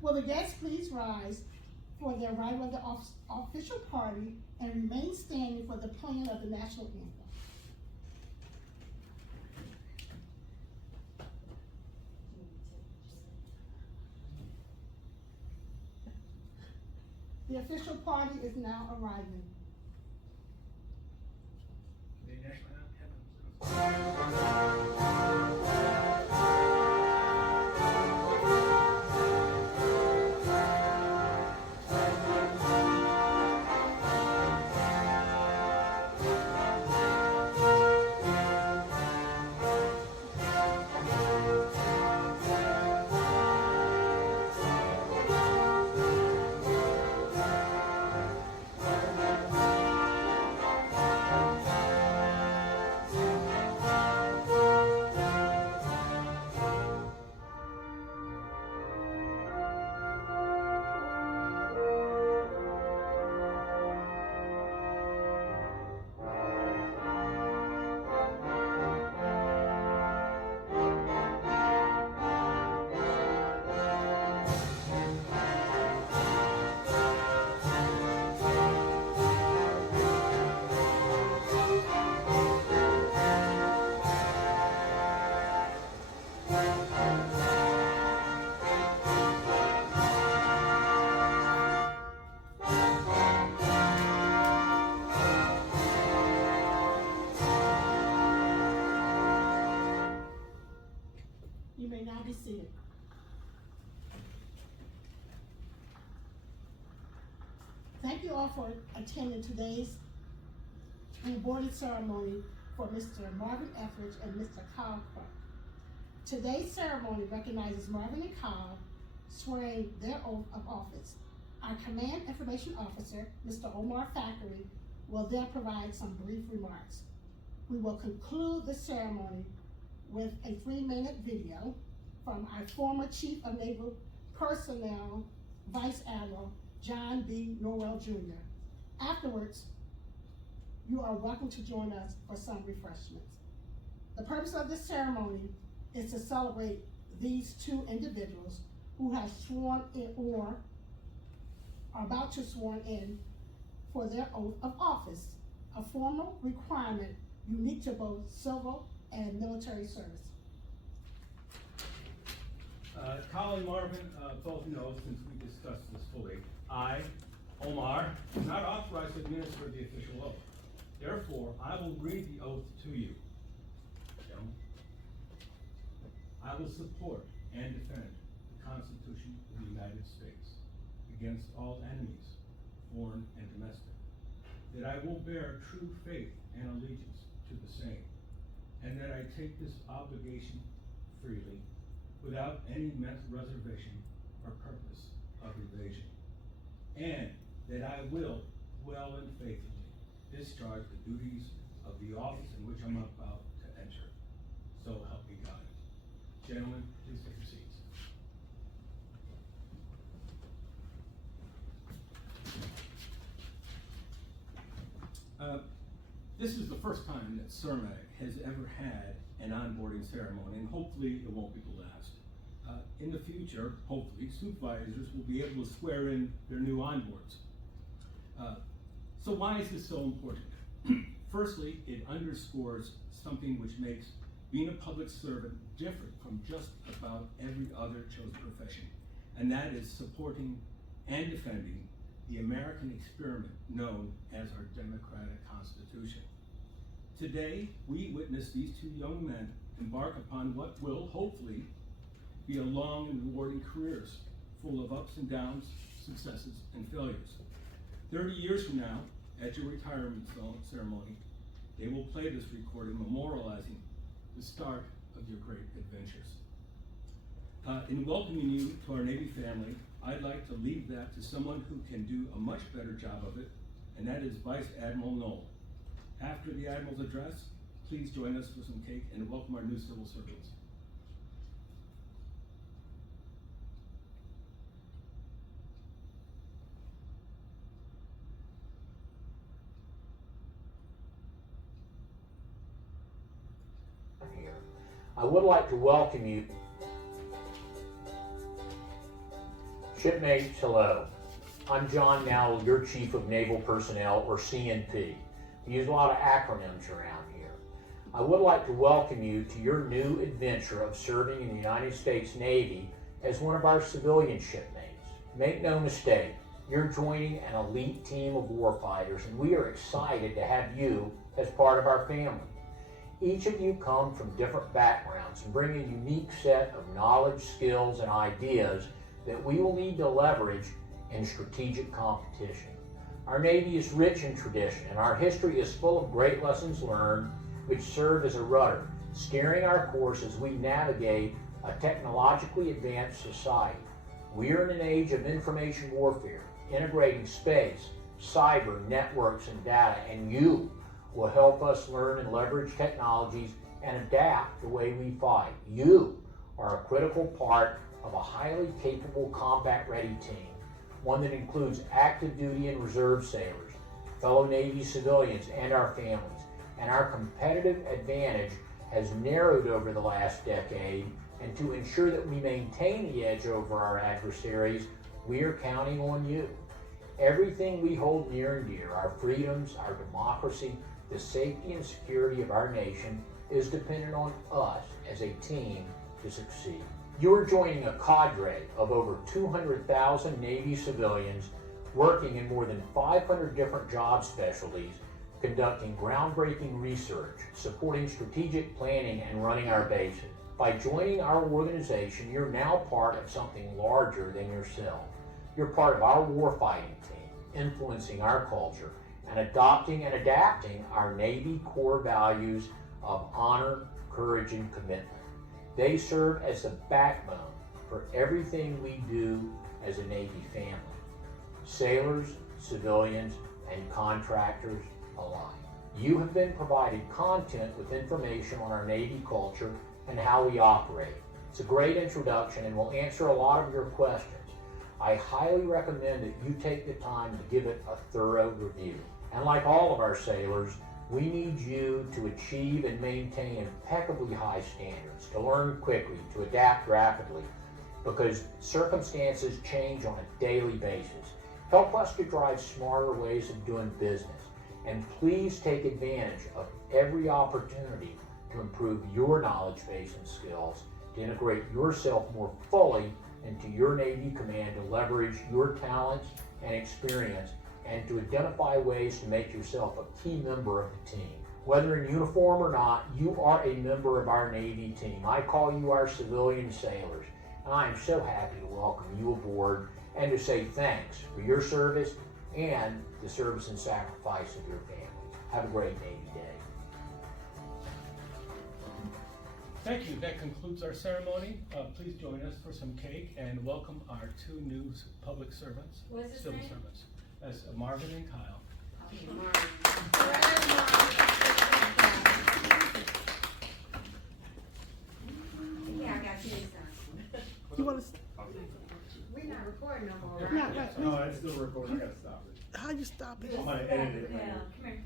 Will the guests please rise for the arrival of the official party and remain standing for the playing of the national anthem. The official party is now arriving. The national anthem. You may now be seated. Thank you all for attending today's awarding ceremony for Mr. Marvin Etheridge and Mr. Kyle Clark. Today's ceremony recognizes Marvin and Kyle swearing their oath of office. Our Command Information Officer, Mr. Omar Thackeray, will then provide some brief remarks. We will conclude the ceremony with a 3-minute video from our former Chief of Naval Personnel, Vice Admiral John B. Norwell Jr. Afterwards, you are welcome to join us for some refreshments. The purpose of this ceremony is to celebrate these two individuals who have sworn in or are about to sworn in for their oath of office, a formal requirement unique to both civil and military service. Colin Marvin both know, since we discussed this fully, I, Omar, am not authorized to administer the official oath. Therefore, I will read the oath to you. Gentlemen, I will support and defend the Constitution of the United States against all enemies, foreign and domestic, that I will bear true faith and allegiance to the same, and that I take this obligation freely, without any mental reservation or purpose of evasion, and that I will well and faithfully discharge the duties of the office in which I'm about to enter. So help me God. Gentlemen, please take your seats. This is the first time that CERMAC has ever had an onboarding ceremony, and hopefully it won't be the last. In the future, hopefully, supervisors will be able to swear in their new onboards. So why is this so important? Firstly, it underscores something which makes being a public servant different from just about every other chosen profession, and that is supporting and defending the American experiment known as our democratic Constitution. Today, we witness these two young men embark upon what will hopefully be a long and rewarding careers, full of ups and downs, successes and failures. 30 years from now, at your retirement ceremony, they will play this recording memorializing the start of your great adventures. In welcoming you to our Navy family, I'd like to leave that to someone who can do a much better job of it, and that is Vice Admiral Knoll. After the Admiral's address, please join us for some cake and welcome our new civil servants. Here, I would like to welcome you Shipmates, hello. I'm John Nowell, your Chief of Naval Personnel, or CNP. We use a lot of acronyms around here. I would like to welcome you to your new adventure of serving in the United States Navy as one of our civilian shipmates. Make no mistake, you're joining an elite team of warfighters, and we are excited to have you as part of our family. Each of you come from different backgrounds and bring a unique set of knowledge, skills, and ideas that we will need to leverage in strategic competition. Our Navy is rich in tradition, and our history is full of great lessons learned which serve as a rudder, steering our course as we navigate a technologically advanced society. We are in an age of information warfare, integrating space, cyber, networks, and data, and you will help us learn and leverage technologies and adapt the way we fight. You are a critical part of a highly capable combat-ready team, one that includes active duty and reserve sailors, fellow Navy civilians, and our families. And our competitive advantage has narrowed over the last decade, and to ensure that we maintain the edge over our adversaries, we are counting on you. Everything we hold near and dear, our freedoms, our democracy, the safety and security of our nation, is dependent on us as a team to succeed. You are joining a cadre of over 200,000 Navy civilians working in more than 500 different job specialties, conducting groundbreaking research, supporting strategic planning, and running our bases. By joining our organization, you're now part of something larger than yourself. You're part of our warfighting team, influencing our culture, and adopting and adapting our Navy core values of honor, courage, and commitment. They serve as the backbone for everything we do as a Navy family. Sailors, civilians, and contractors alike. You have been provided content with information on our Navy culture and how we operate. It's a great introduction and will answer a lot of your questions. I highly recommend that you take the time to give it a thorough review. And like all of our sailors, we need you to achieve and maintain impeccably high standards, to learn quickly, to adapt rapidly, because circumstances change on a daily basis. Help us to drive smarter ways of doing business, and please take advantage of every opportunity to improve your knowledge base and skills, to integrate yourself more fully into your Navy command, to leverage your talents and experience, and to identify ways to make yourself a key member of the team. Whether in uniform or not, you are a member of our Navy team. I call you our civilian sailors, and I am so happy to welcome you aboard and to say thanks for your service and the service and sacrifice of your families. Have a great Navy Day. Thank you. That concludes our ceremony. Please join us for some cake and welcome our two new public servants, What's his civil name? servants. That's Marvin and Kyle. Yeah, I got you this time. You wanna, We're not recording no more, not, right? right, No, it's still recording, I gotta stop it. how you stop it? I'm gonna edit it Yeah, later. come here.